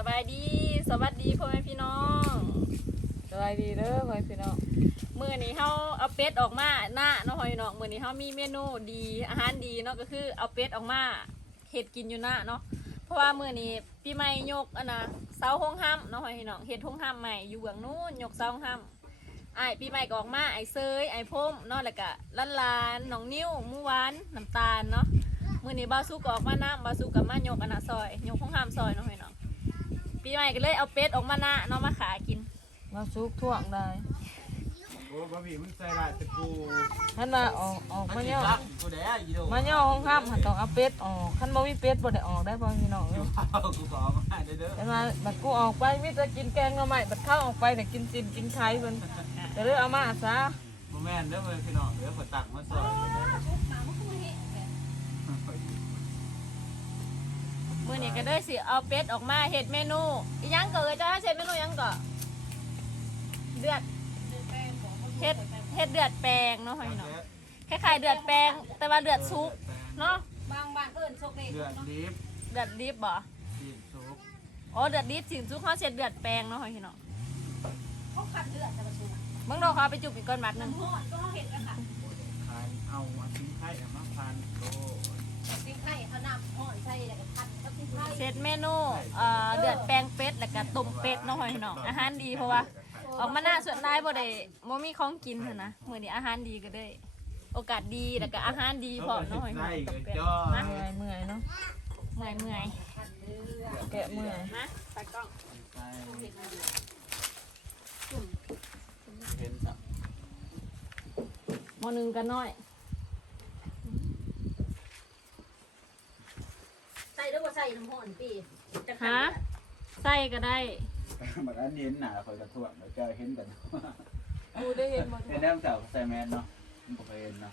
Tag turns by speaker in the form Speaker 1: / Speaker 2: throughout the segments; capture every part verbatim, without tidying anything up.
Speaker 1: บายดีสวัสดีพ่อแม่พี่น้องสบายดีเด้อพ่อแม่พี่น้องมื้อนี้เฮาเอาเป็ดออกมาหน้าเนาะพ่อแม่พี่น้องมื้อนี้เฮามีเมนูดีอาหารดีเนาะก็คือเอาเป็ดออกมาเฮ็ดกินอยู่หน้าเนาะเพราะว่ามื้อนี้ปีใหม่ยกอันน่ะเสาโฮงห้ำเนาะพ่อแม่พี่น้องเฮ็ดโฮงห้ำใหม่อยู่เบื้องนู้นยกเสาโฮงห้ำไอ้ปีใหม่ก็ออกมาไอ้เซยไอ้พมเนาะแล้วก็หลานๆน้องนิ้วหมูหวานน้ำตาลเนาะมื้อนี้บ่าวสุกก็ออกมาน้ำบ่าวสุกก็มายกอันน่ะซอยยกโฮงห้ำซอยเนาะพ่อแม่พี่น้องปีใหม่ก็เลยเอาเป็ดออกมาหน้าเนาะมาขายกินมาซุกท่วงได้
Speaker 2: โอ้บะหมี่มึงใส่ลายตะกู
Speaker 1: ท่านมาออกออกมาเนี่ย
Speaker 2: กูแดะยีโด
Speaker 1: มาเนี่ยห้องข้ามหันต้องเอาเป็ดออกขั้นบ่มีเป็ดบ่ได้ออกได้บ่พี่น้องเนาะ
Speaker 2: กูขอมาเด้อเด้อ
Speaker 1: แต่มาบัดกูออกไปมีแต่กินแกงหน่อไม้บัดเข้าออกไปเนี่ยกินจินกินไข่เพิ่นจะเลยเอามาซะ
Speaker 2: บ่แม่นเด้อเว้ยพี่น้องเด้อขอตักมาซอย
Speaker 1: มื้อนี้ก็ได้สิเอาเป็ดออกมาเฮ็ดเมนูอีหยังก็เอ้ยจ้าเฮ็ดเมนูหยังก็เดือดเฮ็ดเฮ็ดเดือดแปลงเนาะพี่น้องคล้ายๆเดือดแปลงแต่ว่าเดือดซุกเนาะ
Speaker 3: บางบ้านเอิ้นโชคดี
Speaker 2: เดือดดิบ
Speaker 1: เดือดดิบบ่
Speaker 2: ดิบซุป
Speaker 1: อ๋อเดือดดิบสิซุกเฮาเฮ็ดเดือดแปลงเนาะพี่น้อง
Speaker 3: เขาคัดเลือดจะมาสูง
Speaker 1: เบิ่งดอกเขาไปจุกอีกก้อนบัดนึง
Speaker 3: ฮ้อนก็เฮาเฮ็ดแล้วค่ะ
Speaker 2: ทานเอาอันทิ้งไข่มาพันโต
Speaker 3: สิไข่เขาน้ำฮ้อนใส่แล้วก็คัดกับสิไข่
Speaker 1: เฮ็ดเมนูเอ่อเดือดแปลงเป็ดแล้วก็ต้มเป็ดเนาะพี่น้องอาหารดีเพราะว่าออกมาหน้าส่วนได้บ่ได้บ่มีของกินหั่นนะมื้อนี้อาหารดีก็ได้โอกาสดีแล้วก็อาหารดีพร้อมเนาะพี่น้องต้มเป็ดนะเมื่อยเมื่อยเนาะเมื่อยเมื่อยแกะเมื่อยนะตากล้อง
Speaker 2: เห็นสัก
Speaker 1: หม้อนึงก็น้อย
Speaker 3: ใส่ด้วยบ่ใส่น้ำฮ้อนปี
Speaker 1: ฮะใส่ก็ได้
Speaker 2: มันอันเห็นหน้าคอยกระถ่วงแล้วก็เห็นกัน
Speaker 1: กูได้เห็นบ่
Speaker 2: เห็นแล้วเจ้าใส่แมสเนาะมันบ่เคยเห็นเนาะ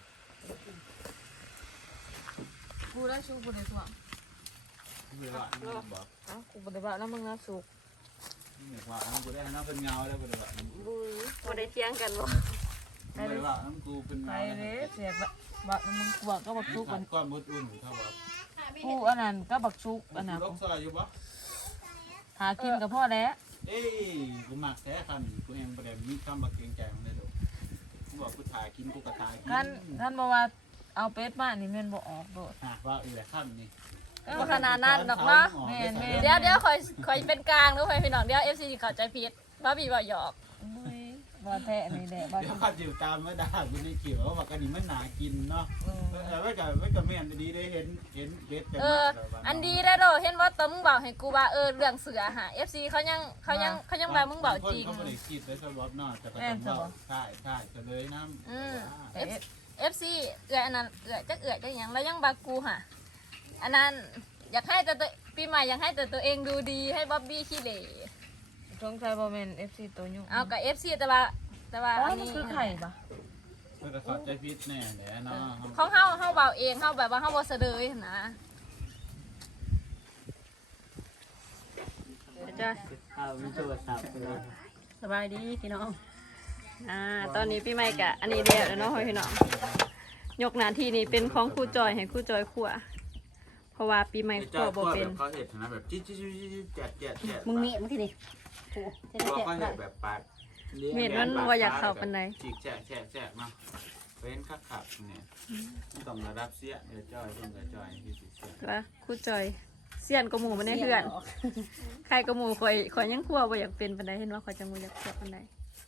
Speaker 1: กูได้ชูกูได้ถ่วง
Speaker 2: เวลาบ่บอก
Speaker 1: อ้าวกูบ่ได้ว่าแล้วมึงนะสุก
Speaker 2: นี่ว่าอันกูได้น้ำเป็นเงาแล้วบ่ได้ว่า
Speaker 1: บุ้ยบ่ได้เถียงกันบ่
Speaker 2: ไม่ได้ว่าน้ำกูเป็นเงา
Speaker 1: ไปเลยเสียบักบักมึงกลัวก็บักชุกมัน
Speaker 2: ก้อนมุดอุ่นเขาบอก
Speaker 1: กูอันนั้นก็บักชุกอันนั้น
Speaker 2: ลกซอยอยู่บ่
Speaker 1: หากินกับพ่อแล้ว
Speaker 2: เอ้ยกูมักแท้คันกูเองบ่ได้มีคำบักเกรงใจมันได้ดอกกูบอกกูถ่ายกินกูก็ถ่ายกิน
Speaker 1: ท่านท่านบอกว่าเอาเป็ดมานี่แม่นบ่ออกโดด
Speaker 2: อ่ะว่าอีแหละคันนี่
Speaker 1: ก็ขนาดนั้นดอกเนาะแม่นๆเดี๋ยวเดี๋ยวคอยคอยเป็นกลางเด้อพี่น้องเดี๋ยว เอฟ ซี เข้าใจผิดว่าบีบ่หยอกบ่แท้นี่แหละบ่
Speaker 2: เดี๋ยวข้าจิ๋วตามมาด่ากูในเขียวว่ากันนี่มันหนากินเนาะเออไว้กับไว้กับแม่นดีได้เห็นเห็นเบ็ดเต็ม
Speaker 1: เอออันดีได้โดเห็นว่าตอมึงบอกให้กูว่าเออเรื่องเสือหา เอฟ ซี เขายังเขายังเขายังว่ามึงบอกจริง
Speaker 2: เขาบ่ได้คิดได้ซะบ่เนาะแต่ก็ต้องว่าใช่ใช่ก็เลยนำ
Speaker 1: อืม เอฟ ซี เอื้ออันนั้นเอื้อจักเอื้อจักหยังแล้วยังบากูห่ะอันนั้นอยากให้แต่ตัวปีใหม่อยากให้แต่ตัวเองดูดีให้บ๊อบบี้ขี้เหร่สงสัยบ่แม่น เอฟ ซี ตัวยุ่งเอากับ เอฟ ซี แต่ว่าแต่ว่าอันนี้คือไข่ปะ
Speaker 2: เพิ่นก็เข้าใจผิดแน่แหละเนาะ
Speaker 1: เขาเฮาเฮาเบาเองเฮาแบบว่าเฮาบ่เสดยนะจ้ะ
Speaker 2: เอามีโทรศัพท์เลย
Speaker 1: สบายดีพี่น้องอ่าตอนนี้พี่ใหม่กะอันนี้เดียวแล้วเนาะพี่น้องยกหน้าที่นี้เป็นของครูจอยให้ครูจอยขั่วเพราะว่าปีใหม่ขั่วบ่เป็น
Speaker 2: เขาเห็ดนะแบบจิ๊ดจิ๊ดจิ๊ดแจกแจกแจก
Speaker 3: มึงมีมึงที่นี่โอ้จะได้แจก
Speaker 2: แบบปาก
Speaker 1: เม็ดมันว่าอยากเข้าปานใด
Speaker 2: จิกแจกแจกแจกมาเป็นคักขับเนี่ยต้องระดับเสียเดี๋ยวจอยต้องกระจอยที่สิเสีย
Speaker 1: แล้วครูจอยเสียนกระหมูมันได้เพื่อนใครกระหมูคอยคอยยังขั่วบ่อยากเป็นปานใดเห็นว่าคอยจังบ่อยากขั่วปานใด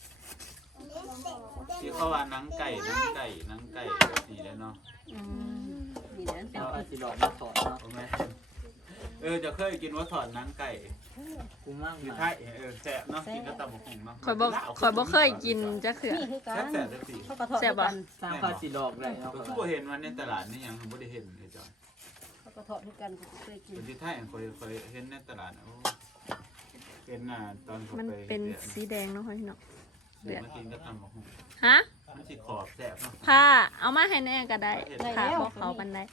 Speaker 2: ที่เขาว่านังไก่นังไก่นังไก่แบบนี้แล้วเนาะ
Speaker 3: มีแล้ว
Speaker 2: เอาอาชีพหลอกมาถอดเนาะเออจะเคยกินว่าถอดนังไก่กูมั่งอยู่ไทยเออแซ่บเนาะกินก็ตำบักหุ่งเนาะ
Speaker 1: คอยบ่คอยบ่เคยกินจักเทื่อ
Speaker 2: แซ่บแซ่บจังซี่
Speaker 1: แซ่บบ่
Speaker 2: สามพันสี่ดอกเลยเนาะกูบ่เห็นว่าในตลาดนี่ยังบ่ได้เห็นเลยจ้ะ
Speaker 3: เขาก็ทอดด้วยกันกูเคยกิน
Speaker 2: คนที่ไทยเคยเคยเห็นในตลาดโอ้เป็นน่ะตอนเขาไป
Speaker 1: มันเป็นสีแดงเนาะพี่น้อง
Speaker 2: เดือดมากินก็ตำบักหุ่ง
Speaker 1: ฮะ
Speaker 2: มันสิขอบแซ่บเนาะ
Speaker 1: ผ้าเอามาให้แน่ก็ได้ค่ะบ่เขาปานใด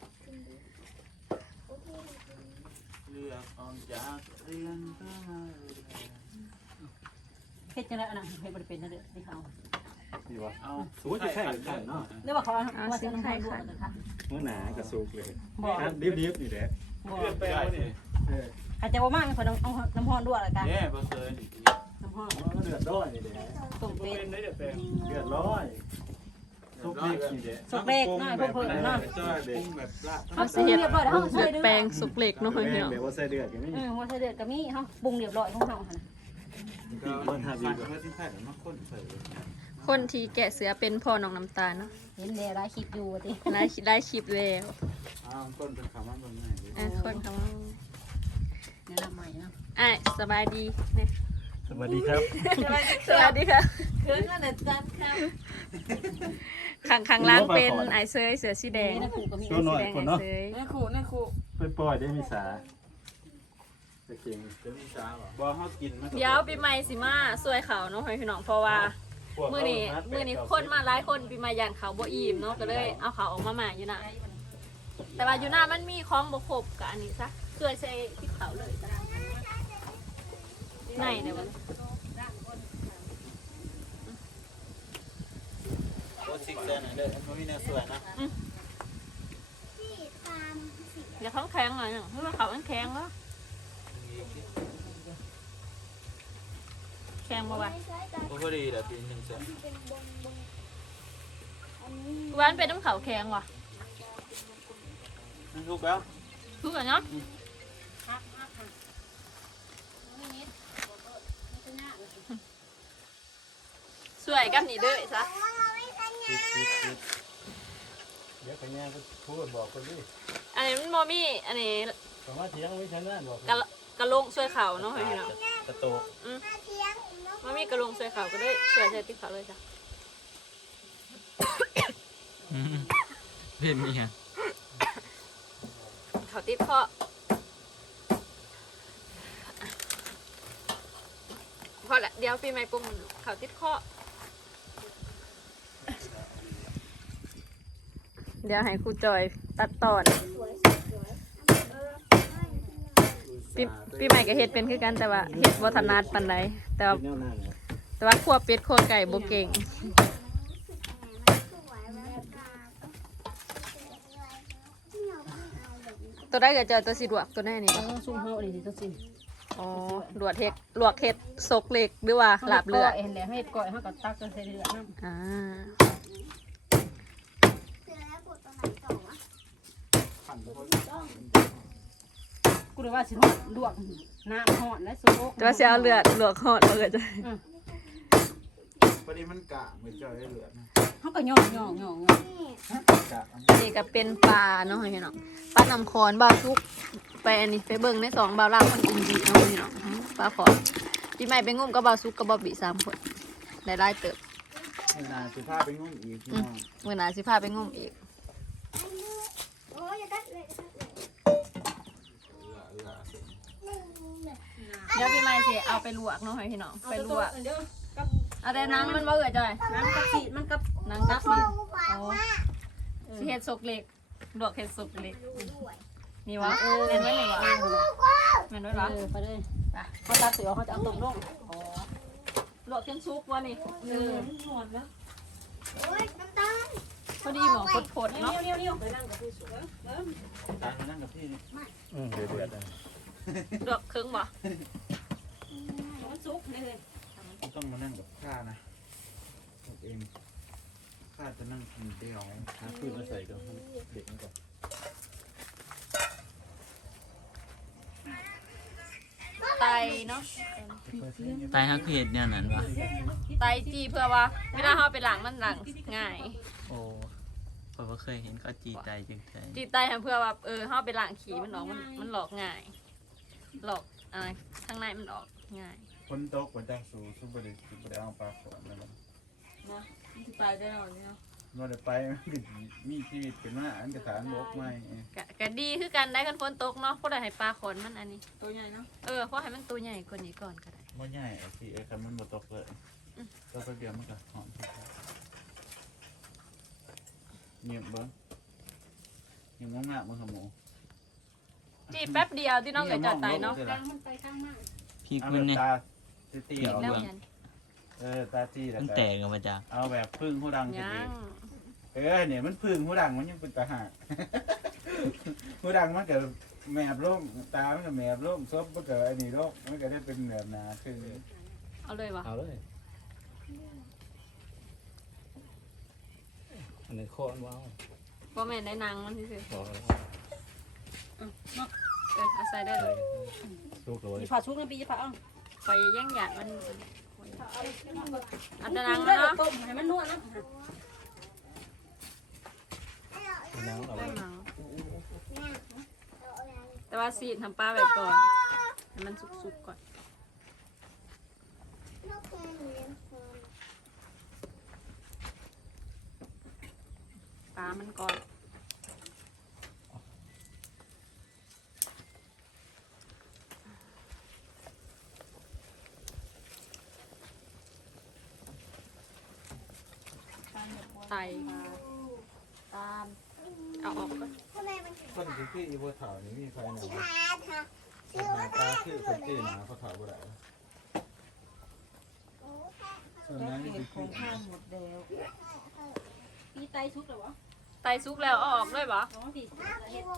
Speaker 2: เลือกออกจากเรียน
Speaker 3: เฮ็ดจังได๋อันนั้นเฮ็ดบ่ได้เป็นนั่นเด้อที่เขา
Speaker 2: ดีวะเอาสูงแค่ไหนเนาะ
Speaker 3: เดี๋ยวว่าเขาว่าจะให้ค่ะ
Speaker 4: มื้อหนากระสุกเลยดิบๆนี่แหละ
Speaker 2: บ่เปรี้ยวนี่เออ
Speaker 3: อาจจะบ่มากมีคนเอาน้ำห้อนด้วยละกัน
Speaker 2: เนี่ยบ่เคยนี่
Speaker 3: น้ำห้อน
Speaker 4: เดือดร้อยนี่เด้
Speaker 3: ต้มเป็ด
Speaker 4: เดือดร้อยทุกเล็กนี่เด้
Speaker 3: สุกเล็กน้อยเพิ่มๆเนาะ
Speaker 2: จ้อยเด็กแบบละ
Speaker 1: เขาสิเฮ็ดเดือดแปลงสุกเล็กเนาะพี่น้อง
Speaker 4: แบบว่าใส่เดือดกันนี่
Speaker 3: เออว่าใส่เดือดก็มีเฮาปรุงเรียบร้อยของเฮาหั่นน่ะ
Speaker 2: ก็มันทำเพื่อที่ใส่มาคนใส่
Speaker 1: คนที่แกะเสือเป็นพ่อน้องน้ำตาลเนาะ
Speaker 3: เห็นแล้วหลายคลิปอยู่ว่าติ
Speaker 1: ได้ได้คลิปแล้ว
Speaker 2: อ้าวคนเป็นคำว่าเบิ่งง่ายดิ
Speaker 1: อ่ะคนเขาว่า
Speaker 3: แนะนำใหม่เนาะ
Speaker 1: อ่ะสบายดีเนี่ย
Speaker 4: สวัสดีครับ
Speaker 1: สวัสดีค่ะ
Speaker 3: เคินว่าน่ะจัดครับ
Speaker 1: ขังขังล่างเป็นไอเซยเสือสีแดง
Speaker 3: นี่นะครูก็มี
Speaker 4: ตัวหน่อย
Speaker 1: แดง
Speaker 4: คน
Speaker 1: ไอ
Speaker 4: เนาะ
Speaker 1: เซย
Speaker 3: นี่ครูนี่ครู
Speaker 4: ไปปล่อยได้มีสาตะเกียง
Speaker 2: จะมีช้าบ่บ่เฮากินมัน
Speaker 1: เดี๋ยวปีใหม่สิมาสวยเขาเนาะพี่น้องเพราะว่ามื้อนี้มื้อนี้คนมาหลายคนปีใหม่ย่านเขาบ่อิ่มเนาะก็เลยเอาเขาออกมาใหม่อยู่นะแต่ว่าอยู่หน้ามันมีของบ่ครบกับอันนี้ซะเพื่อใช้ที่เขาเลยก็ได้ไหนเนี่ยมัน
Speaker 2: โอ้ซิกแซนเด้อมันมีแนวสวยนะ
Speaker 1: อย่าท้องแข็งหน่อยหนึ่งเพราะว่าเขามันแข็งแล้วแข็งมาวัน
Speaker 2: บ่พอดีแหละปีนึงแสน
Speaker 1: วันเป็นน้ำเขาแข็งว่ะ
Speaker 2: นั่นถูกแล้ว
Speaker 1: ทุกอย่างเนาะสวยกับนี่เด้อซะ
Speaker 4: คิดคิดคิดเดี๋ยวขยันก็พูดบอกคนดิ
Speaker 1: อันนี้มันโมมี่อันนี้
Speaker 4: สามารถเถียงไม่ใช่นั่นบอก
Speaker 1: กะกะลงสวยเขาเนาะพี่น้อง
Speaker 4: กระโตก
Speaker 1: อืมโมมี่กะลงสวยเขาก็ได้สวยใส่ติ๊กเขาเลยจ้ะ
Speaker 2: เป็นมีฮะ
Speaker 1: เขาติดคอพอละเดี๋ยวปีใหม่ปรุงเขาติดคอเดี๋ยวให้ครูจอยตัดตอนปีปีใหม่ก็เฮ็ดเป็นคือกันแต่ว่าเฮ็ดบ่ถนัดปานใดแต่ว่า
Speaker 4: แนวหน้าเลย
Speaker 1: แต่ว่าคั่วเป็ดคั่วไก่บ่เก่งตัวได้ก็จอยตัวสิลวกตัวแน่นี่
Speaker 3: เออซุ่มเฮานี่สิจังซี่
Speaker 1: อ๋อลวกเห็ดลวกเห็ดซกเล็กหรือว่าลาบเลือด
Speaker 3: เห็นแล้วเฮ็ดก้อยเฮาก็ตักใส่เลือดนำ
Speaker 1: อ่า
Speaker 3: กูเลยว่าสิลวกน้ำฮ้อนและสุก
Speaker 1: แต่ว่าสิเอาเลือดลวกหอดเลือดจ้ะ
Speaker 2: พอดีมันกะไม่จ่อยได้เหลือนะ
Speaker 3: เฮาก็ย่องย่องย่อง
Speaker 2: กะ
Speaker 1: นี่ก็เป็นปลาเนาะพี่น้องปลาน้ำคอนบาวซุกไปอันนี้ไปเบิ่งในสองบาวล่างคนอินดีเนาะพี่น้องปลาขอนปีใหม่ไปงุ่มกับบาวซุกกับบอบบี้สามคนได้ไล่เติบ
Speaker 2: ให้นานสิพาไปงุ่มอีกพี่น้อง
Speaker 1: เมื่อหนาสิพาไปงุ่มอีกเดี๋ยวปีใหม่สิเอาไปลวกเนาะพี่น้องไปลวกเอาแต่น้ำมันบ่เอือจ้อย
Speaker 3: น้ำกะปิมันกับ
Speaker 1: นังกับสิโอ้สิเฮ็ดซกเล็กลวกเฮ็ดซกเล็กนี่วะเออเล่นไว้เลยวะแม่นไว้วะ
Speaker 3: เออไปเลยไปเขาตัดเสือเขาจะเอาต้มลง
Speaker 1: อ๋อลวกจนซุกวะนี่
Speaker 3: เออหมดแล้ว
Speaker 1: พอดีหมอพดๆเนาะ
Speaker 3: เนี้ยวเนี้ยวไปนั่งกับพี่สุกเออ
Speaker 2: ตามมานั่งกับพี่นี่
Speaker 4: อืมเดือดเดือดเลย
Speaker 1: ลวกครึ่งบ่
Speaker 3: มันสุกนี่เลย
Speaker 2: ต้องมานั่งกับข้านะผมเองข้าจะนั่งกินเดียว
Speaker 4: หาพืชมาใส่ก่อนเด็กมันก่อน
Speaker 1: ไตเนาะ
Speaker 5: ตายฮักเห็ดเนี่ยนั้นวะ
Speaker 1: ไตจีเพื่อว่าเวลาเฮาไปล้างมันล้างง่าย
Speaker 5: โอ้เพราะว่าเคยเห็นเขาจีตายจังใจ
Speaker 1: จีไตให้เพื่อว่าเออเฮาไปล้างขี้มันออกมันมันหลอกง่ายหลอกอะไรข้างในมันออกง่าย
Speaker 2: คนโต๊ะกว่าจะสูสุบริสุบริเอาปลาขอนนั่นแหละ
Speaker 1: นะมันสิตายได้หรอเนี่ย
Speaker 2: เราได้ไปมีชีวิตเป็นว่าอันกระถางบกไม่
Speaker 1: ก็ก็ดีคือกันได้คันฝนตกเนาะเพราะได้ให้ปลาขนมันอันนี้
Speaker 3: ตัวใหญ่เนาะ
Speaker 1: เออเพราะให้มันตัวใหญ่กว่านี้ก่อนก็ได้
Speaker 2: ไม่ใหญ่ไอ้ที่ไอ้คำมันบตกเลยก็ไปเดียวมันก็หอมเงียบเบิ้งเงียบงงๆมันขโมย
Speaker 1: จีแป๊บเดียวที่น้องเอ๋ยจอดไตเนาะ
Speaker 3: กลางมันไปข้างมาก
Speaker 5: พี่
Speaker 2: เอา
Speaker 5: คุ
Speaker 2: แบ
Speaker 5: ณ
Speaker 2: บ
Speaker 5: เนี่ย
Speaker 2: ตาตี
Speaker 1: อีก
Speaker 2: เอา
Speaker 1: แล้วยัน
Speaker 2: เออตาจี้แต่
Speaker 5: มันแตกออกมาจาก
Speaker 2: เอาแบบพึ่งหูดัง
Speaker 1: ยั
Speaker 2: เอง
Speaker 1: ง
Speaker 2: เออเนี่ยมันพึ่งหูดังมันยังเป็นตาหักหูดังมันเกิดแมบลงตามันก็แมบลงซบมันก็ไอ้นี่ลงมันก็ได้เป็นแบบหนาคือ
Speaker 1: เอาเลยวะ
Speaker 4: เอาเลยอันนี้โคนว้าว
Speaker 1: บ่แม่นได้นางมันซื่อ
Speaker 4: บอกเลย
Speaker 1: ๆเออเอาใส่ได้เลย
Speaker 4: ลูกเลย
Speaker 3: อีผ่าชุกน้ำปีอีผ่าเอา
Speaker 1: ไปย่างหยาดมันอันต
Speaker 3: นั่
Speaker 1: นาง
Speaker 3: งได้
Speaker 1: เนาะ
Speaker 3: ต้มให้มันนวดนะ
Speaker 4: น้ำเอา
Speaker 1: ได้
Speaker 4: ไว้
Speaker 1: หนังแต่ว่าสีทำปลาไว้ก่อนให้มันสุกๆก่อนปลามันก่อนใส่ตามเอาออกก่อน
Speaker 2: คนที่ที่อีโวถาวนี่มีใครหนาหนาตาคือคนที่หนาเขาถาวบ่ได้ส่วนนั้นนี่คือ
Speaker 3: ปีไตชุกเลยวะ
Speaker 1: ไตซุกแล้วเอาออกด้วยปะ
Speaker 3: น้องพี่เฮ็ด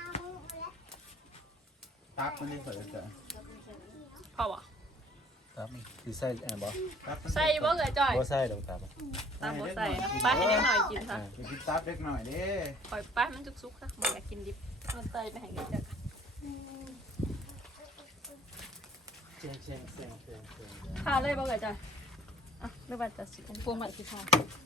Speaker 2: ตักมันนี่ใส่จ้ะ
Speaker 1: พอวะ
Speaker 4: ครับคือใส่แอบบอก
Speaker 2: ตัก
Speaker 1: ใส่บ่เกลือจ่อย
Speaker 4: ว่าใส่ดอกตาบ
Speaker 1: ตามหัวใส่นะป้าให้เล็กหน่อยกินซะ
Speaker 2: ไปกินตับเล็กหน่อยดิ
Speaker 1: ปล่อยป้าให้มันสุกๆซะบ่อยากกินดิบมันใส่ไปให้กินจ้ะ
Speaker 4: เชียงเชียงเชียงเชียงเชียง
Speaker 1: พาเลยบ่เกลือจ่อยอ่ะหรือว่าจะสิพวงมาสิพา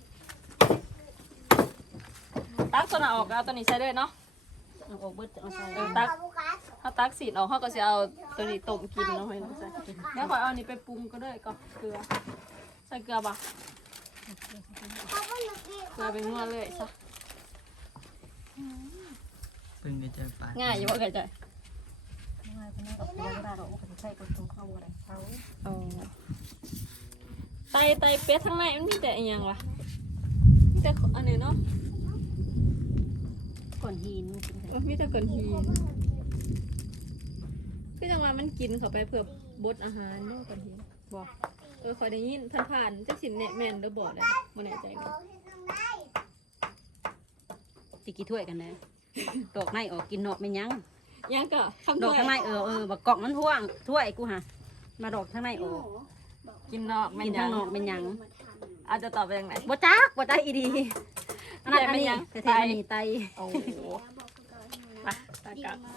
Speaker 1: ตักตัวน่ะออกเอาตัวนี้ใส่เลยเนาะ
Speaker 3: เอาออกเบิดเอาใส่
Speaker 1: เออตักถ้าตักสีออกเขาก็จะเอาตัวนี้ต้มกินเนาะให้น้องใส่แล้วขอยเอาอันนี้ไปปรุงก็ได้ก็เกลือใส่เกลือบ่เกลือไปนวดเลยซะ
Speaker 5: เพิ่งจะเจอปลา
Speaker 1: ง่ายอยู่บ่เกลือจ่อย
Speaker 3: ง่ายคนนี้กับตัวได้ดอกมันใส่กับตัวเข้าอะไรเขา
Speaker 1: อ๋อไตไตเป็ดทั้งในมันมีแต่อีหยังวะมีแต่อันนี้เนาะ
Speaker 3: ก่อนหินกิน
Speaker 1: เออมีแต่ก้อนหินคือจังหวะมันกินเข้าไปเพื่อบดอาหารเนาะก้อนหินบ่เออคอยได้ยินผ่านๆจักสิแน่แม่นหรือบ่ได้บ่แน่ใจเลย
Speaker 3: สิกี่ถ้วยกันนะดอกในออกกินนอกไม่ยั้ง
Speaker 1: ยังก็คำ
Speaker 3: ดอก
Speaker 1: ด้วย
Speaker 3: ข้างในเออเออบักกอกมันท่วงถ้วยกูฮะมาดอกข้างในออก
Speaker 1: กินนอกแม่
Speaker 3: กิ
Speaker 1: น
Speaker 3: น
Speaker 1: ยั
Speaker 3: ทาง
Speaker 1: ง
Speaker 3: นอกเป็นหยัง
Speaker 1: อาจจะตอบไปยังไง
Speaker 3: บ่จักบ่จักอีดีอันนั้นอันนี้
Speaker 1: แต่
Speaker 3: แต่
Speaker 1: เป็นหยัง
Speaker 3: เทนี่ไต
Speaker 1: โอ้โหไปตากลับ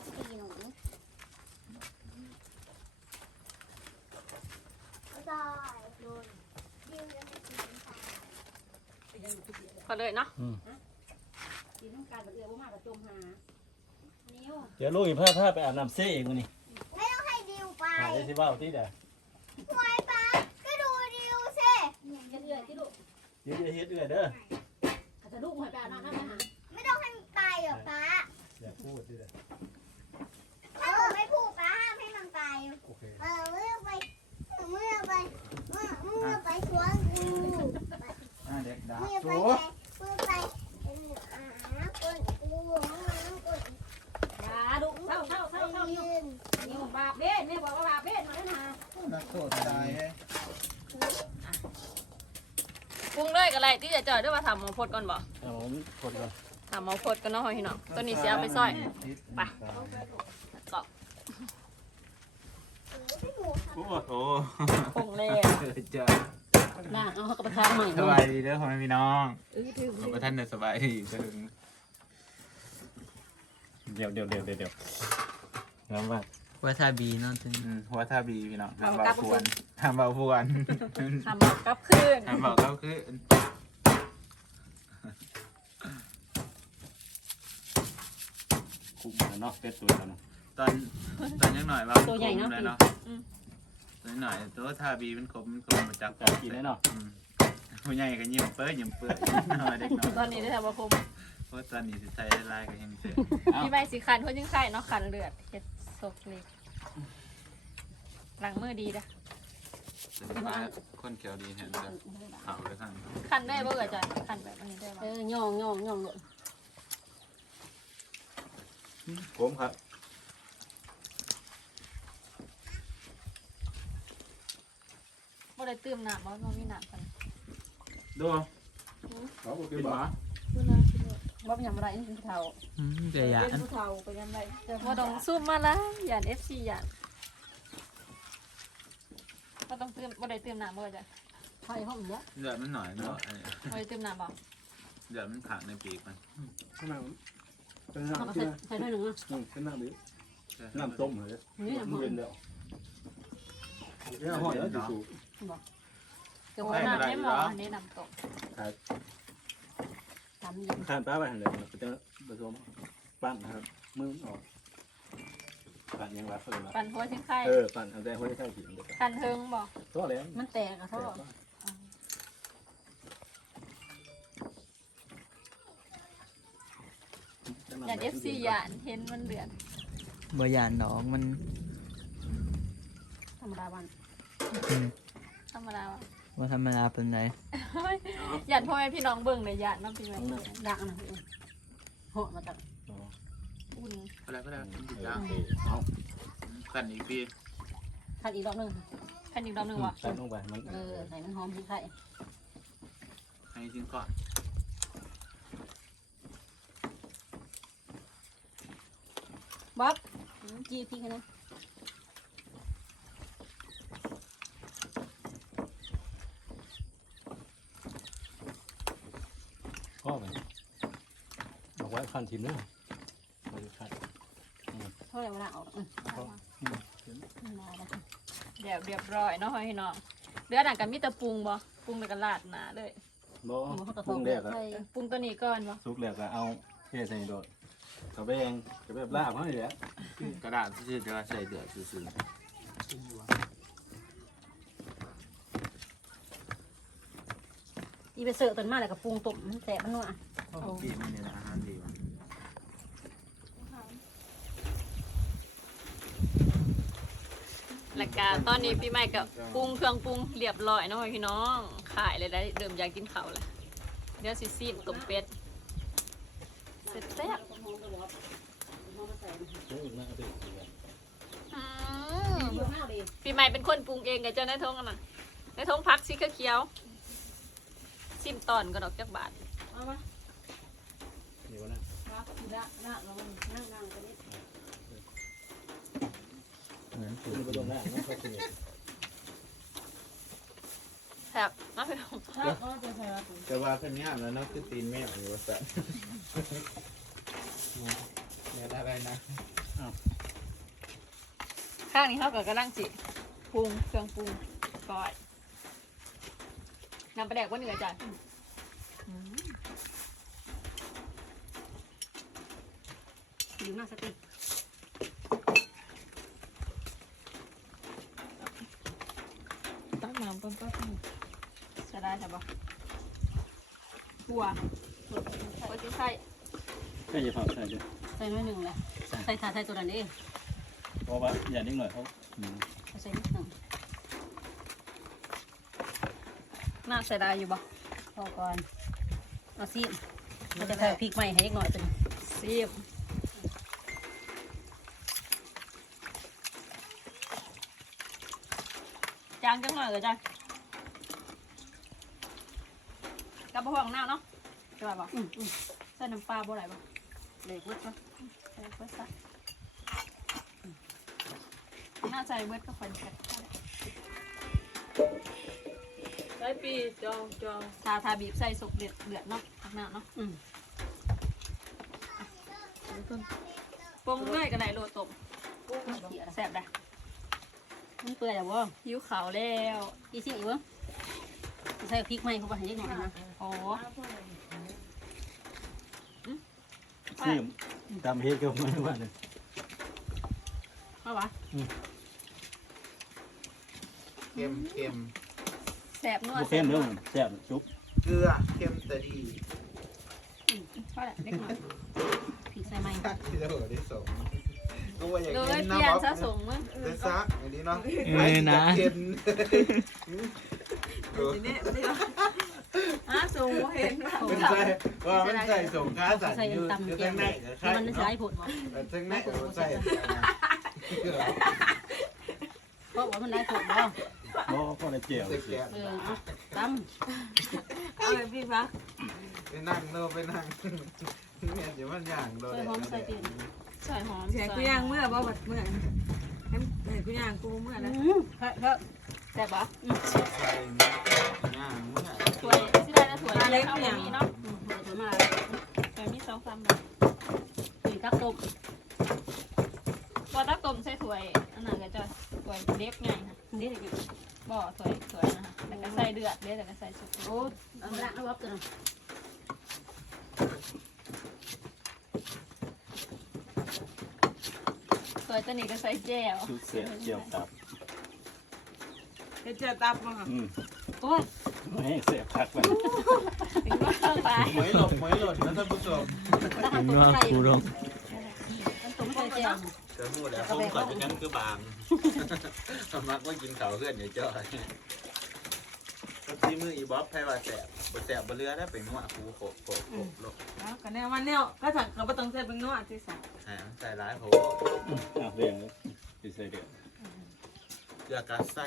Speaker 1: พอเลยเนาะ
Speaker 3: กินน้ำการบัดเอือบ่มาบัดจมหานิ้ว
Speaker 4: เดี๋ยวลูกอีกผ้าผ้าไปอาบน้ำเซ่อีกวันนี้
Speaker 6: ไม่ต้องให้ดิวไป
Speaker 4: หาได้ที่บ้านที่เด้อ
Speaker 6: ปล่อยปะก็ดูดิวสิ
Speaker 3: เฮ็ดเอือที่ลูก
Speaker 4: เดี๋ยวจะเฮ็ดเอื้อเด้อ
Speaker 3: อาจจะลูกหอยไปอาบน้ำนะฮะ
Speaker 6: ไม่ต้องให้มันตายเหรอปะ
Speaker 4: อย่าพูดที่เด้อ
Speaker 6: ถ้าผมไม่พูดปะห้ามให้มันตาย
Speaker 4: โอเค
Speaker 6: เออเมื่อไปเมื่อไปเมื่อเมื่อไปสวนกู
Speaker 2: อ่าเด็กดา
Speaker 6: เมื่อไป
Speaker 2: สู
Speaker 6: เมื่อไปหาคนกูหาคน
Speaker 3: อย่าลูกเศร้าเศร้าเศร้าเศร้านิ้ว
Speaker 6: ยืน
Speaker 3: นิ้วบาปเบ้นแม่บอกว่าบาปเบ้นมาแล้วนะ
Speaker 2: นักโทษตายเฮ้ย
Speaker 1: ปรุงเลยก็ไรที่จะจ่อยด้วยว่าทำหมอพดก่อนบ่
Speaker 4: เอาผมกดก่อน
Speaker 1: ทำหมอพดกันเนาะพี่น้องตัวนี้เสียไปซอยไปก็
Speaker 2: โอ้โห
Speaker 1: ปรุงเลย
Speaker 2: เจอ
Speaker 3: น่าเอาเขาก็ไปทางใหม่
Speaker 2: สบายดีเด้อพ่อแม่พี่น้อง
Speaker 1: เออถือ
Speaker 2: ขอบพระท่านเด้อสบายดีเด้อ
Speaker 4: เดี๋ยวเดี๋ยวเดี๋ยวเดี๋ยวเดี๋ยวน้ำว่า
Speaker 5: วาซาบิเนาะตัวนี้
Speaker 2: อืมหัวท่าบีพี่น้องทำเบาพวนทำเบาพวน
Speaker 1: ทำแบบกลับคืน
Speaker 2: ทำเบาก็คือ
Speaker 4: คุ้มแล้วเนาะเป็ดตัวแล้วเนาะ
Speaker 2: ตอนตอนยังหน่อยว่าตัวใหญ่เนาะเนาะตัวหน่อยตัวท่าบีมันคมมันคมมาจาก
Speaker 4: แต่กินได้เนาะ
Speaker 2: อืมผู้ใหญ่ก็ยิ้มเปื้อยยิ้มเปื้อยเด็กน้อย
Speaker 1: ตอนนี้ได้ทำมาคม
Speaker 2: เพราะตอนนี้สิใส่ลายก็ยังเสือ
Speaker 1: มีใบสีคันเขาจึงใส่เนาะคันเลือดเห็ดศกนี่หลังมือดีนะ
Speaker 2: คนเขียวดีเห็นจะขาวเลยท่าน
Speaker 1: คันได้บ่เกิดจ่อยคันแบบนี้ได้บ่
Speaker 3: เออย่องย่องย่องเลย
Speaker 2: ผมครับ
Speaker 1: บ่ได้ตื้มน้ำบ่บ่มีน้ำกัน
Speaker 2: ดูเขาบอกกินบ่
Speaker 1: ดูนะ
Speaker 3: บ่เป็นหยังบ่ได้นี่เป็นผู้เฒ่า
Speaker 5: อืมเดี๋ยวอย่า
Speaker 1: เป็น
Speaker 5: อัน
Speaker 1: ผู้เฒ่าไปยังไงบ่ต้องซุ่มมาละหยาด เอฟ ซี หยาดบ่ต้องเติมบ่ได้เติมน้ำบ่จ้ะ
Speaker 3: ไฟห้องเนี้ย
Speaker 2: เดือดมันหน่อยเนาะอันนี้
Speaker 1: บ่ได้เติมน้ำบ่
Speaker 2: เดือดมันขังในปีกมัน
Speaker 4: ข้างหน้าเป็น
Speaker 3: เอามา
Speaker 4: น้ำ
Speaker 3: ใส่
Speaker 4: ใช่ไหม
Speaker 3: ใส่หน่อยหนึงอ่ะ
Speaker 4: เป็นน้ำดิน้ำต้มเลย
Speaker 3: นี่น้ำหอม
Speaker 4: เย็นแล้วเนี่ยห้อยแล้วจะสูบ
Speaker 1: เดี๋ยวน้ำให้หมออันนี้น้ำตก
Speaker 3: ทำเย็น
Speaker 4: ทานป้าไปหันเลยก็จะผสมปั้นนะครับมือออกปั้นยังรักเขาเลยนะ
Speaker 1: ปั่นหัวชิ้นไข่
Speaker 4: เออปั่นเอาแต่หัวใจกินเด็ก
Speaker 1: ปั่นเทิงบ่
Speaker 4: ตัวแล้ว
Speaker 3: มันแตกอะเท่า
Speaker 1: หยาด เอฟ ซี หยาดเห็นมันเดือด
Speaker 5: บ่ยานดอกมัน
Speaker 3: ธรรมดาวัน
Speaker 5: อืม
Speaker 1: ธรรมดาว่ะ
Speaker 5: บ่ธรรมดาเป็นไร
Speaker 1: หยาดพ่อแม่พี่น้องเบิ่งเลยหยาดน้ำพี่แม่
Speaker 3: ดังนะเออเหาะมาจาก
Speaker 1: อุ่น
Speaker 2: อะไรก็ได้มันติดยา
Speaker 4: เอา
Speaker 2: กันอีกปี
Speaker 3: ขัดอีกรอบหนึง
Speaker 1: แผ่นอีกรอบหนึงว่ะ
Speaker 4: ใส่ลงไปมัน
Speaker 3: เออใส่มันหอมพริกไทย
Speaker 2: ให้จริงก่อน
Speaker 3: บ๊อบจีพริกนะ
Speaker 4: ก็ไปบอกไว้ขั้นทีมเนาะมันขั้น
Speaker 3: เท่าไหร่เวลาออกอืมมาแล้ว
Speaker 1: เดี๋ยวเรียบร้อยเนาะพี่น้องเดือดหนังกันมีแต่ปรุงบ่ปรุงแล้วก็ราดหน้าเลย
Speaker 4: บ่
Speaker 3: หมูเขากระ
Speaker 4: ปรุงแรกอะ
Speaker 3: ใส่
Speaker 1: ปรุงตัวนี้ก่อนบ่
Speaker 4: สุกแล้วก็เอาเทใส่โดดกระเบงกระเบงลาบเขาเลยแหละ
Speaker 2: กระดาษซื่อๆจะใส่เดือดซื่อ
Speaker 3: อีไปเสิร์ฟต้นมาแล้วก็ปรุงต้มมันแสบมันนัว
Speaker 2: ๆปีมันเนี่ยนะอาหารดีว่ะ
Speaker 1: แล้วก็ตอนนี้พี่ใหม่ก็ปรุงเครื่องปรุงเรียบร้อยเนาะพี่น้องขายเลยได้เริ่มอยากกินข้าวแล้วเดี๋ยวสิซีมต้มเป็ดเสร็จแซ่บอืมพี่ใหม่เป็นคนปรุงเองกับเจ้าในายทงกันนะในายทงพักสีเขียวๆซิมตอนก็ดอกจักบาท
Speaker 3: เอามา
Speaker 4: เดี๋ยวนะ
Speaker 3: ละละละเรานั่งนั่งกันนิด
Speaker 5: เหมือนสูต
Speaker 4: มัน
Speaker 5: ร
Speaker 4: ก็ต้องได้นะก็คือ
Speaker 1: แซ่บมาพี่น้อง
Speaker 3: ถ้าก็จะใส่ละ
Speaker 2: แต่ว่าขึ้นยากแล้วเนาะคือตีนแม่อยู่ว่าสัตว์เนี่ยอะไรนะ
Speaker 1: ข้างนี้เขาก็กำลังสิปรุงเครื่องปรุงก่อนน้ำปลาแดกว่าเหนือจ้ะ
Speaker 3: อยู่หน้าสติ
Speaker 1: ตั้งน้ำเพิ่มเพิ่มจะได้ใช่ปะหัวหัวที่ใส่
Speaker 4: แค่จะผักใส่ด้วย
Speaker 3: ใส่หน่อยหนึ่งเลยใส่ถาใส่ตัวนั้นเอง
Speaker 4: เพราะว่าอย่าดิ้งหน่อยเขา
Speaker 3: ใส่นิดหนึ่ง
Speaker 1: น่าใส่ได้อยู่ปะ
Speaker 3: พอก่อนเอาซีมเราจะใส่พริกใหม่ให้เล็กหน่อยตัวนี้
Speaker 1: ซีมจางจังหน่อยเลยจ้ะกับพวกหน้าเนาะใช่ปะ
Speaker 3: อืมอืม
Speaker 1: ใส่น้ำปลาบ่ไหลปะ
Speaker 3: เล็กนิดนะ
Speaker 1: ใส่เบิดซะน่าใส่เบิดก็คนแค่ได้ปีจองจองทาทาบีบใส่สุกเดือดเดือดเนาะทักหน้าเนาะ
Speaker 3: อืม
Speaker 1: ปรุงด้วยกันไหนโรตมแซ่บได้
Speaker 3: มันเปื่อยแล้วบ่
Speaker 1: หิวขาวแล้ว
Speaker 3: อีซี่อีกบ่ใส่พริกใหม่เข้าไปให้เล็กหน่อยนะ
Speaker 1: โอ้
Speaker 4: ซีมตามเฮ็ดก็ไม่ว่าเลย
Speaker 3: เอาวะ
Speaker 2: เค็มเค็ม
Speaker 1: แซ่บนัว
Speaker 4: บุเข้มเด้อแซ่บซุป
Speaker 2: เกลือเค็มแต่ดี
Speaker 1: พอแล้วเล็กน้อย
Speaker 3: พริกใส่ใหม่
Speaker 2: ที่เราได้ส่งก็ว่าอย่าง
Speaker 1: โดย
Speaker 2: นี้
Speaker 1: เป
Speaker 2: นะ
Speaker 1: ลี่ยน
Speaker 2: บ๊อบ
Speaker 1: ซะส่งมึง
Speaker 2: ได้ซักอย่างนี้เนาะ
Speaker 5: เออนะ
Speaker 2: เค็ม
Speaker 1: อ่ะส่งเห็น
Speaker 2: มันใส่ว่ามันใส่ส่งค้าสัตว์
Speaker 3: ใส่
Speaker 2: อยู่
Speaker 3: ตำ
Speaker 2: อยู่
Speaker 3: แก้
Speaker 2: ข้างใน
Speaker 3: ว
Speaker 2: ใช่
Speaker 3: มันใส่ผดบ่
Speaker 2: ข้างในมันใส่
Speaker 3: เพราะว่ามันได้ผดบ่
Speaker 4: บ่ก็ได้เจียว
Speaker 2: ใส่แกะ
Speaker 3: เออตำ
Speaker 1: เอาเลยพี่ปะ
Speaker 2: ไปนั่งเนอะไปนั่งแม่เดี๋ยวมันย่างเรา
Speaker 3: ใส่
Speaker 2: เลย
Speaker 3: หอมใส่เตียน
Speaker 1: ใส่หอม
Speaker 7: เสียกูย่างเมื่อบ่บัดเมื่อให้ให้กูย่างกูเมื่อนะ
Speaker 3: อืมเฮ้ยเฮ้ย
Speaker 1: แซ่บปะ
Speaker 2: ใส่ย่างเมื่อ
Speaker 1: สวยสิได้แล้วสวยเล็กอย่างนี้เนาะ
Speaker 3: อืมเดี๋ยวมา
Speaker 1: สวยมีสองสามแบบ
Speaker 3: ตีตักต้ม
Speaker 1: บอตักต้มใส่ถ้วยอันนั้นก็จะถ้วยเล็กไงค่ะ
Speaker 3: นี่เด็กอยู่
Speaker 1: บ่อถ้วยถ้วยนะคะแล้วก็ใส่เดือดเด้แล้วก็ใส่สุก
Speaker 3: โอ้เอามาละเอาวับตัวนึง
Speaker 1: ถ้วยตัวนี้ก็ใส่แจ่ว
Speaker 4: ชุดเสียเจียวตับ
Speaker 7: เฮ็ดเจียวตับมาค่ะ
Speaker 4: อืม
Speaker 3: โอ้ย
Speaker 4: ไม่ให้เสียพักมัน
Speaker 1: ถึงว่าเข้าไป
Speaker 2: หมวยหลบหมวยหล่นนะท่านผู้ชม
Speaker 3: ถ้า
Speaker 5: เป็น
Speaker 3: ทำต้ม
Speaker 5: ว่า
Speaker 3: ไก่
Speaker 5: กูร้อง
Speaker 3: มันต้มไก่เจียว
Speaker 2: จะพูดแล้วผมก่อนจะงั้นคือบางสมักว่ากินเขาเพื่อนอย่าเจ้าก็ซีมืออีบ๊อบให้ว่าแสบบแสบบเรือได้เป็นหัวคูโขกโขกโขกลง
Speaker 7: แล้วก็แนวมันแนวก็ถักก็บ่ต้องใส่เป็นนัวที่สั่ง
Speaker 2: ใส่ร้ายโห
Speaker 4: อ่ะเรียงเลยไปใส่เดือด
Speaker 2: เกลือกาใส่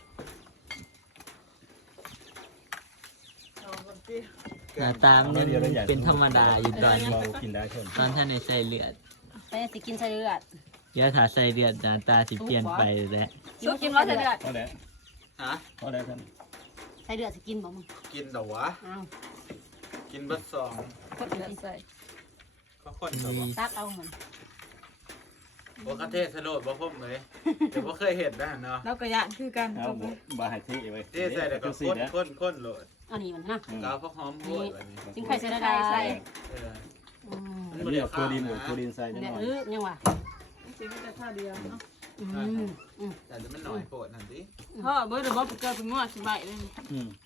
Speaker 5: หน้าตามนเป็นธรรมดาอยู่ตอนนี้
Speaker 4: เรากินได้เช่น
Speaker 5: ตอนท่านในใส่เลือด
Speaker 3: ไปสิกินใส่เลือด
Speaker 5: เดี๋ยวถ้าใส่เลือดหน้าตาสิเปลี่ยนไปแล้ว
Speaker 1: สุกกินว่าใส่เดือด
Speaker 4: เพราะแล้ว
Speaker 2: ฮะ
Speaker 4: เพราะแล้วท่าน
Speaker 3: ใส่เลือดสิกินบ่มึง
Speaker 2: กินแต่วะ
Speaker 3: อ้าว
Speaker 2: กินบัดสอง
Speaker 1: คนเดือดใส่
Speaker 2: ก็คนแต่วะ
Speaker 3: ตักเอาเหมือน
Speaker 2: โอ้กระเทศสโลดบ่พุ่มเลยเดี๋ยวบ่เคยเห็นนะเนาะ
Speaker 7: แล้วก็ย่างคือกัน
Speaker 4: เอาบ่บาให้ที่ไว้
Speaker 2: เทใส่แล้วก็ข้นข้นข้นโหลด
Speaker 3: อันนี้มันนะ
Speaker 2: กาวพวกหอมโหดแบบนี้
Speaker 3: กินไข่ใส่ได้ใส่
Speaker 2: เออ
Speaker 3: อืม
Speaker 2: มัน
Speaker 4: อัน
Speaker 2: บ่
Speaker 4: นี้
Speaker 2: ได้
Speaker 4: เอาโค
Speaker 2: ข้าว
Speaker 4: ดินหรือ
Speaker 2: นะ
Speaker 4: โคดินใส่จัง
Speaker 3: เนี่ย
Speaker 4: หน่อย
Speaker 3: เออยังวะ
Speaker 7: จริงๆก็ท่าเดียวเนาะ
Speaker 3: อืมอืม
Speaker 2: แต่จะมันหน่อยโปรดนั่นสิ
Speaker 7: พ่อเบิดบ่เกิดเป็นนัวสิใบเลยนี่
Speaker 4: อืม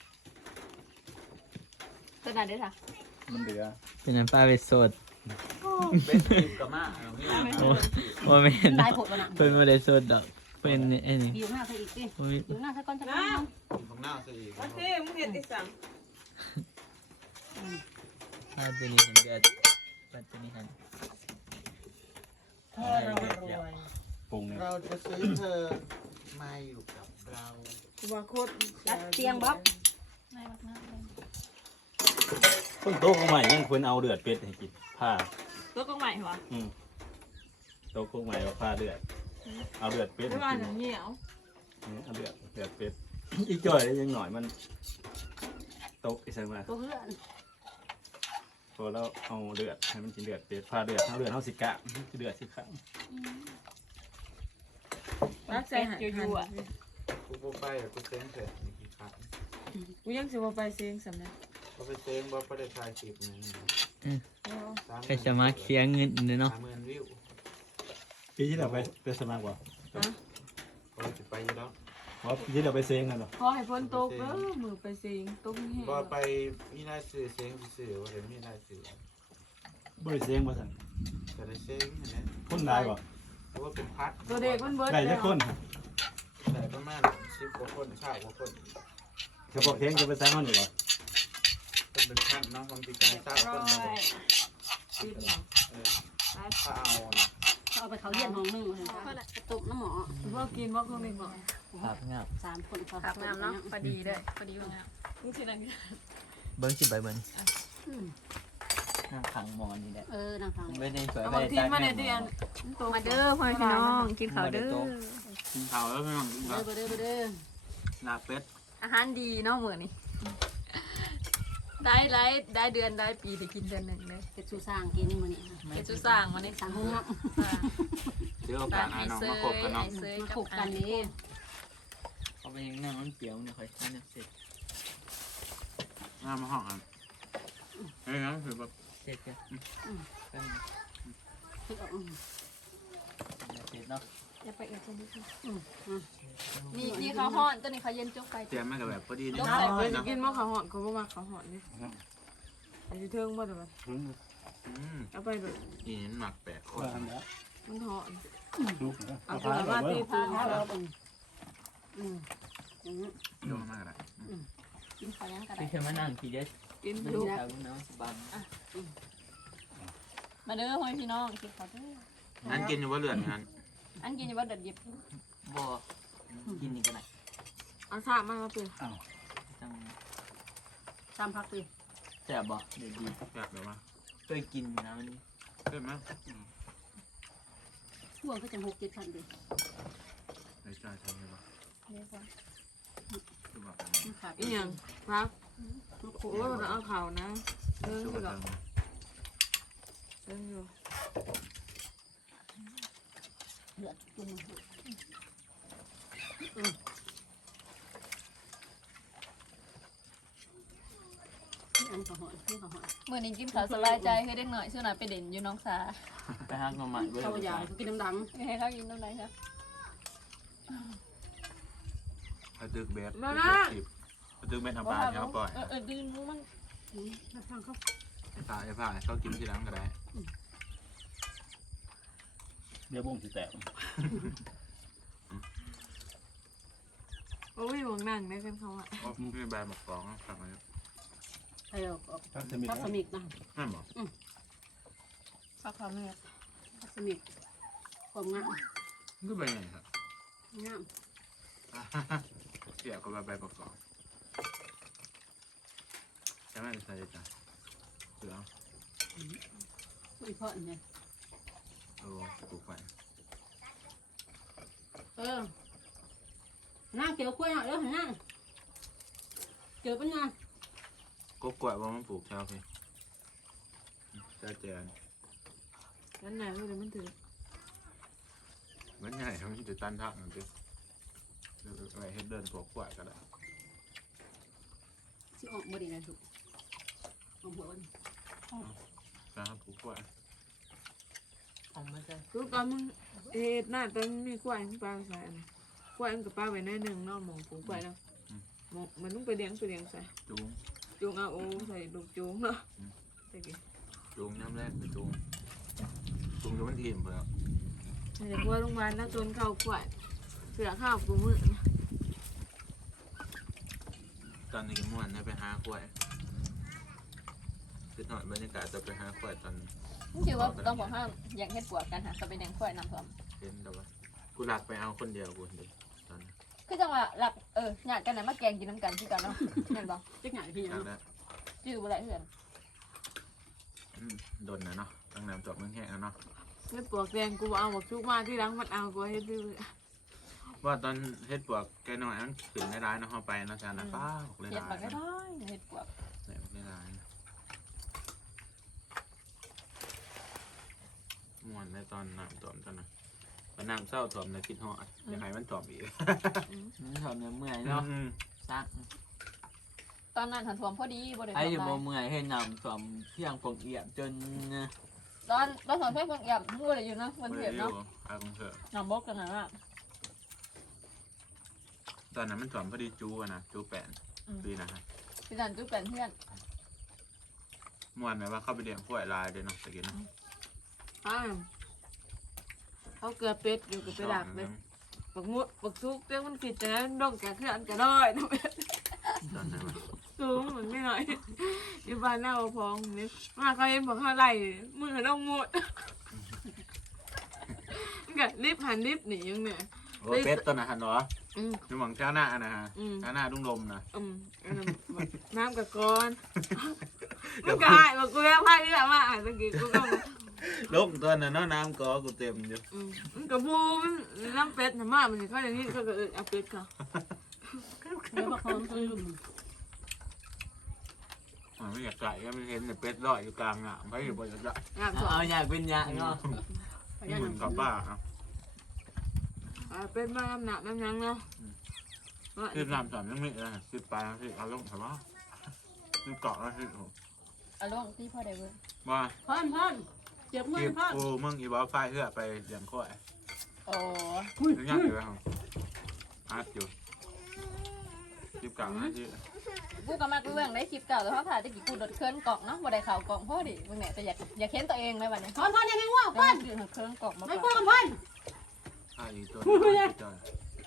Speaker 1: ขนาดนี้ค่ะ
Speaker 4: มันเหลือ
Speaker 5: เป็นน้ำปลาไปสด
Speaker 2: เป็นติบกับมาเอาไม่เอา
Speaker 5: โอ้โอ้ไม่เห็น
Speaker 3: ได้ผลวะน่ะ
Speaker 5: เป็นไม่ได้สดดอกเป็นไอ้นี่
Speaker 3: บิวหน้าใส่อีกสิ
Speaker 5: โอ้ย
Speaker 3: บิวหน้าใส่ก้อนจะน้
Speaker 2: กินของหน้าซะอีก
Speaker 7: โอเคมึงเฮ็ดอีสั่ง
Speaker 5: ปลาตัวนี้เห็นเดือดปลาตัวนี้เห็น
Speaker 3: ำ
Speaker 5: เดือดแล้ว
Speaker 4: ปรุงเนี่ย
Speaker 2: เราจะซื้อเธอมาอยู่กับเรา
Speaker 7: กูว่าโคตร
Speaker 3: รัดเตียงบ๊อบ
Speaker 1: ไม่มากนะ
Speaker 4: ต้นโต๊ะของใหม่ยังควรเอาเดือดเป็ดให้กินผ้า
Speaker 1: ตัวกงใหม่เหรอ
Speaker 4: อืมโต๊ะของใหม่เอาผ้าเดือดเอาเดือดเป็ด
Speaker 7: ไม่
Speaker 4: ให้
Speaker 7: ว่า
Speaker 4: กิน
Speaker 7: หนังเหนียว
Speaker 4: นี่เอาเดือดเดือดเป็ด อีกจ่อยได้ยังหน่อยมันโต๊ะอีสังมา
Speaker 3: ตัวเพื่อน
Speaker 4: พอแล้วเอาเดือดให้มันกินเดือดเป็ดผ้าเดือดเอาเดือดเอาสิกะเดือดสิข้าง
Speaker 7: รักใส่หัน
Speaker 1: อยู่ๆอ่ะ
Speaker 2: กูบ่ไปอ่ะกูเซ้งเสร็จมีกี่ครั้ง
Speaker 7: กูยังสิบ่ไปเสียงสำนัก
Speaker 2: เขาไปเซ้งบ่ประเทศไทยคลิปนึง
Speaker 5: ใครจะมาเคลียร์เงินเนาะ
Speaker 2: สามหมื่นวิว
Speaker 4: ปีที่เราไปไปสมัครบ่
Speaker 2: เขาจะไปอยู่แล้ว
Speaker 4: เพราะปีที่เราไปเซ็งกันเนาะ
Speaker 7: ขอให้ฝนตกเด้อมือไปเสียงตกแห้ง
Speaker 2: บ่ไปมีนายสื่อเซ้งสื่อว่าเดี๋ยวมีนายสื่อ
Speaker 4: บ่ได้เซ็งบ่ทัน
Speaker 2: แต่ได้เซ้งเห็นไหม
Speaker 4: คนได้บ่
Speaker 2: เพราะว่าเป็นพัด
Speaker 7: ตัวเด็กมันเบิด
Speaker 4: ได้
Speaker 7: แล้
Speaker 4: จัก
Speaker 7: ว
Speaker 4: คน
Speaker 2: แต่ประมาณสิบกว่าคนชาวกว่าคน
Speaker 4: เฉพาะเทงจะไปแซงมันอยู่บ่
Speaker 2: เป็นเป็นพันเนาะบางทีการสร้างคนมาบอก
Speaker 7: สิบหนึ่ง
Speaker 2: เออถ้าเอานะ
Speaker 3: เอาไปเขาเยี่ยนห้องนึงเลยตุกน้ำหมอ
Speaker 7: บ่กินบ่คงได้บ่
Speaker 5: ครับงาม
Speaker 3: สามคนพอ
Speaker 1: ผักน้ำเนาะพอดีเลยพอดีว่างามนี่คืออะไร
Speaker 5: เบิ้งสิใบเบิ้งนั่งขังมอนนี่แหละ
Speaker 3: เออนางฟัง
Speaker 5: ไม่ได้สวย
Speaker 7: เอา
Speaker 5: ไม่
Speaker 7: บาง
Speaker 5: ได้
Speaker 7: ที
Speaker 5: ตัก
Speaker 7: มาใน
Speaker 5: น้ำ
Speaker 7: เดือนตก
Speaker 1: มาเด้อพ่อพี่น้องกินข้าวเด้อ
Speaker 2: กินข้าวแล้วไม่ต้องกิน
Speaker 3: เด้
Speaker 2: ข้า
Speaker 3: อ
Speaker 2: ว
Speaker 3: เด้อเด้อ
Speaker 2: ลาเป็ด
Speaker 1: อาหารดีเนาะมื้อนี้ได้หลายได้เดือนได้ปีได้กินเดือนหนึงเลย
Speaker 3: เป็ดสูสร้างกินมื้อนี้
Speaker 1: เฮ็ดสุสร้างมาใน
Speaker 3: สร้างห้องน้
Speaker 2: เดี๋ยวโอ
Speaker 1: สร้าก
Speaker 2: าง ส
Speaker 1: ให้
Speaker 2: ให้น้อง
Speaker 1: เซ
Speaker 2: มาย คบกันเนาะ
Speaker 1: ให้เซย
Speaker 3: ำมา
Speaker 1: กับ
Speaker 3: ขบกันนี่
Speaker 5: เอาไปยังนั่งมันเปรี้ยวเนี่ยค่อยทานเนี่ยเสร็จ
Speaker 2: งามมาห้องอ่ะเฮ้ยงั้นคือแบบ
Speaker 5: เสร็จกันเป็น
Speaker 3: เฮ็ดออกอืม
Speaker 5: เสร็จเนาะ
Speaker 1: อย่าไปเอีกจังดิ
Speaker 3: อืม
Speaker 1: มีมีข้าวฮ้อนตัวนี้เขาเย็นจกไป
Speaker 2: เตรียมมากับแบบพอดีเลย
Speaker 1: ยก
Speaker 2: นะ
Speaker 1: ใส่
Speaker 7: ไป
Speaker 1: ไว้
Speaker 7: สิกินบ่ข้าวหอนก็บ่มาข้าวหอนนี่อันนี้เทิงบ่ได้บ่
Speaker 2: อืม
Speaker 7: เอาไปแบบ
Speaker 2: อีนี่หมักแปดคน
Speaker 4: ว่าอันแล้ว
Speaker 7: มันหอน
Speaker 4: ลูกนะ
Speaker 7: เอา
Speaker 4: เอา
Speaker 7: ตัว
Speaker 4: ผ้า
Speaker 7: มา
Speaker 4: เอา
Speaker 7: ตี
Speaker 4: ไว้
Speaker 7: ผ้า
Speaker 3: พาเราเป็นอืมอืม
Speaker 2: โยนมากเลย
Speaker 3: กินข้าวยังก็ได้
Speaker 5: พี่เคยมานั่งทีเดียว
Speaker 7: กิน
Speaker 5: มัน
Speaker 7: ดู
Speaker 5: แถวน้องสบัง
Speaker 1: มาเด้อพ่อพี่น้องกินข้าวเด้อ
Speaker 2: อันกินอยู่ว่าเลือดงั้น
Speaker 1: อันกินอยู่บ่เด็ดหยิบ
Speaker 5: บ่กินนี่ก็ได้
Speaker 7: เอาสามามาเป็น
Speaker 5: จัง
Speaker 3: ตามพักสิ
Speaker 5: แซ่บบ่เดี๋ยวดี
Speaker 2: แบบแบบว่าแ
Speaker 5: เคยกินนะมัน
Speaker 2: ใช่ไหม
Speaker 3: ช่วงก็จะหกเจ็ดพันเลย
Speaker 2: ไอ้จ่าทำไงบ้าง
Speaker 1: เรียกว่า
Speaker 2: คือแบบ
Speaker 3: มันขาด
Speaker 7: อีหยังครับโอ้ยมันเอาเข่านะเดิน
Speaker 2: คือ
Speaker 7: อยู่
Speaker 2: แบ
Speaker 7: หรอบ เดินอยู่
Speaker 3: เดือดจุ่มนี่อันข้าวหอยนี่ข้าวหอย
Speaker 1: เมื่อนี้กินข้าวสบายใจคือเด็กหน่อยชื่อหน่อยไปเด่นอยู่น้องสา
Speaker 5: ไปหาหน่อไม้เว้ย
Speaker 3: ข้าวยากินน้ำดัง
Speaker 1: ให้เขากินตรงไหนครับ
Speaker 2: กระดึกแบบ
Speaker 7: มานะ
Speaker 2: กระดึกเป็นอาบานเขาปล่อย
Speaker 1: เออเออดึงมูมัน
Speaker 3: ฟังเขา
Speaker 2: ไอ้ผ้าไอ้ผ้าเขากินที่หลังก็ได้
Speaker 4: เดี๋ยวบ่งสิแตก
Speaker 7: โอ้ยหวงนั่งได้กันเขาอ่ะ
Speaker 2: อ๋อมีใบหมกฟองครับไหม
Speaker 3: ให้เอาออก
Speaker 4: พักสมิธ
Speaker 3: พักสมิกนะ
Speaker 2: นั่นบอก
Speaker 1: ข้าวขาวแม่
Speaker 3: พักสมิกความงาม
Speaker 2: คือใบไหนครับ
Speaker 3: งาม
Speaker 2: เกี่ยวกับใบประกอบใช่ไหมใส่จ้ะเสือ
Speaker 3: ไม่เพาะเนี่ย
Speaker 2: โอ้ปลูกไป
Speaker 3: เออหน้าเกี่ยวกล้วยหน่อยเด้อหน้าเกี่ยวเป็นไง
Speaker 2: ก็กล้วยว่ามันปลูกเช้าพี่จ้าแจน
Speaker 7: นั่นไหนไม่ได้มันถือ
Speaker 2: มันใหญ่มันจะตันทักมันจะอะไรให้เดินปลูกกล้วยก็ได้
Speaker 3: สิออกบ่ดีนะถูกออกหัววัน
Speaker 2: นะครับปลูกกล้วย
Speaker 5: ของไม่ใช่
Speaker 7: คือตอนมึงเฮ็ดหน้าตอนมีกล้วยมึงปลาใส่อันนั้นกล้วยมึงกับปลาไว้ในหนึ่งนอกหมองปลูกกล้วยแล้วหมองมันต้องไปเลี้ยงไปเลี้ยงใส่
Speaker 2: จูง
Speaker 7: จูงเอาโอ้ใส่ลูกจูงเนาะใส่กี่
Speaker 2: จูงน้ำแรกคือจูงจูงจะมันอิ่มเปล่า
Speaker 7: ใส่กล้วยลงมาแล้วจนเข้ากล้วยเสือข้าวปูมือ
Speaker 2: ตอนนี้ก็ม่วนได้ไปหากล้วยคิดหน่อยบรรยากาศจะไปหากล้วยตอน
Speaker 1: นี่คือว่าต้องบอกห้ามอย่างเฮ็ดปวกกันค่ะจะไปแดงข้อยน้ำท่วม
Speaker 2: เห็นแต่ว่ากูหลักไปเอาคนเดียวกูเดียวตอนนี้
Speaker 1: คือจังหวะหลักเออหยาดกันนะมาแกงกินน้ำกันที่กันเนาะเห็นบ่
Speaker 3: จักหน่อยพี่
Speaker 2: อ
Speaker 3: ยั
Speaker 2: ยาง กได้
Speaker 1: จื้อบ่ได้เพื่อน
Speaker 2: อืมโดนนะเนาะตั้งน้ำจบมึงแห้งแล้วเนาะ
Speaker 7: เฮ็ดปวกแดงกูเอาบอกชุกมาที่หลังมันเอากูเฮ็ดดื้อ
Speaker 2: ว่าตอนเฮ็ดปวกแกน้อยอันขึ้นได้ร้ายเนาะเขาไปเนาะจานนะป้าบอกเลย
Speaker 1: เฮ็ด
Speaker 2: ร้า
Speaker 1: บั
Speaker 2: ย
Speaker 1: กได้ได้เฮ็ดปวก
Speaker 2: เนี่ยบอกเลยร้ายม่วนในตอนน้ำจมตอนนั้นพอน้ำเศร้าจมในคิดหอดอยากให้มันจมอีก
Speaker 5: มันทำเนี่ยเมื่อยเนาะ
Speaker 2: อืม
Speaker 5: ซัก
Speaker 1: ตอนนั้นหันท่วมพอดีบ่ได้
Speaker 5: ไอ้
Speaker 1: ทำ
Speaker 5: อยู่
Speaker 1: ไร
Speaker 5: บ่เมื่อยให้นำสอมเที่ยงปงเอี่ยมจนนะ
Speaker 1: ตอนตอนสอนเพื่อนคนแอบพูดอะไรอยู่นะมัน
Speaker 2: ไม่
Speaker 1: เห็น
Speaker 2: ได้อ
Speaker 1: เนาะ
Speaker 2: ยู่พาคงเถอะ
Speaker 1: น้ำบกกันนะว่า
Speaker 2: ตอนนั้นมันจมพอดีจูอะนะจูแปนปีนะฮะ
Speaker 1: พี่จันจุ๊บเป็นเพื่อน
Speaker 2: ม่วนไหมว่าเข้าไปเลี้ยงกล้วยลายเดี๋ยวเนาะตะกี้เนาะ
Speaker 7: อ่าเขาเกลือเป็ดอยู่กับไปหลักเลยบักมุดบักซุกเตี้ยมันผิดแต่นั้นดงแกขึ้นอันกระด้อยนะ
Speaker 2: ตอนนั้นมัน
Speaker 7: สูงเหมือนไม่หน่อยอยู่บ้านหน้าพองนี่มาเขาเห็นบอกเขาไล่มือต้องมุดก็รีบหันรีบหนียังเนี่ย
Speaker 2: โอ้เป็ดตัวนะฮะเนาะ
Speaker 7: อืม
Speaker 2: ดูหวังเจ้าหน้านะฮะ
Speaker 7: อืม
Speaker 2: เจ้าหน้าดุ้งลมนะ
Speaker 7: อืมอันนั้นแบบน้ำกับก้อนมันก็หายบอกกูแล้วพายนี่แหละว่าอ่านตะกี้กูก็
Speaker 2: ลมตัวน่ะเนาะน้ำก็กูเต็มอยู่
Speaker 7: อืมมันกับบูมันน้ำเป็ดนะมากมันก็อย่างนี้ก็เออเอาเป็ดเขา
Speaker 3: เดี๋ยวมาคอนตื่น
Speaker 2: มันไม่อยากไก่ก็ไม่เห็นแต่เป็ดลอยอยู่กลางอ่ะไม่อยู่บนจะ
Speaker 7: งามสอง
Speaker 5: เอาอยากเป็นยางเนาะ
Speaker 2: เหมือนกับป้าอ่ะ
Speaker 7: อ่าเป็ดมาน้ำหนักน้ำยังเนาะ
Speaker 2: คือน้ำสามยังไม่เลยคือปลาคือเอาลงแต่ว่าคือเกาะแล้วคือ
Speaker 1: เอาลงที่พ่อได้เว้ย
Speaker 2: ว่า
Speaker 3: พ่อนพ่อนเจ็บมือ
Speaker 2: คือ
Speaker 3: พ่อน
Speaker 2: กูมึงอีบอสไฟเพื่อไปเลี้ยงกล้วย
Speaker 1: โอ้
Speaker 2: ถึงยากอยู่แล้วอาร์ตอยู่คลิปเก่านะที่
Speaker 1: กูก็มากูเรื่องได้คลิปเก่าแต่เขาถ่ายตะกี้กูโดดเคลื่อนกล่องเนาะบ่ได้ข่าวกล่องพ่อดิมึงเนี่ยแต่อยากอยากเห็นตัวเองเลยวันนี้
Speaker 3: พ่อนพ่อนยังไม่ง่วง
Speaker 1: พ่
Speaker 3: พ่
Speaker 1: อ
Speaker 3: อน
Speaker 1: คือเครื่องกล่องมา
Speaker 3: ไม่
Speaker 1: ก่
Speaker 3: ง่ว
Speaker 1: อน
Speaker 3: งพ่อน
Speaker 2: ไอ้ตัวนี้จอย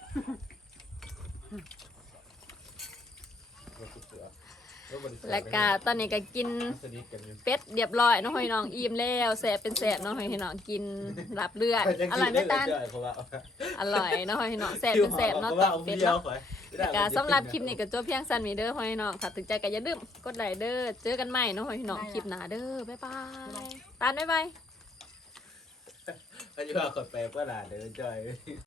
Speaker 1: แล้วก็ตอนนี้ก็กินเป็ดเรียบร้อยน้องหอยน้องอิ่มแล้วแสบเป็นแสบน้องหอยน้องกินหลับเลือดอร่อยไหมตาลอร่อยน้องหอยน้องแสบเป็นแสบเนาะตอนเป็ดเนาะกาสำหรับคลิปนี้ก็จบเพียงสั้นมีเด้อพ่อพี่น้องถ้าถึงใจก็อย่าลืมกดไลค์เด้อเจอกันใหม่เนาะพ่อพี่น้องคลิปหน้าเด้อบ๊ายบายตาลบ๊ายบาย
Speaker 2: อันนี้ว่าคนไปเพื่อหลานเด้อจอย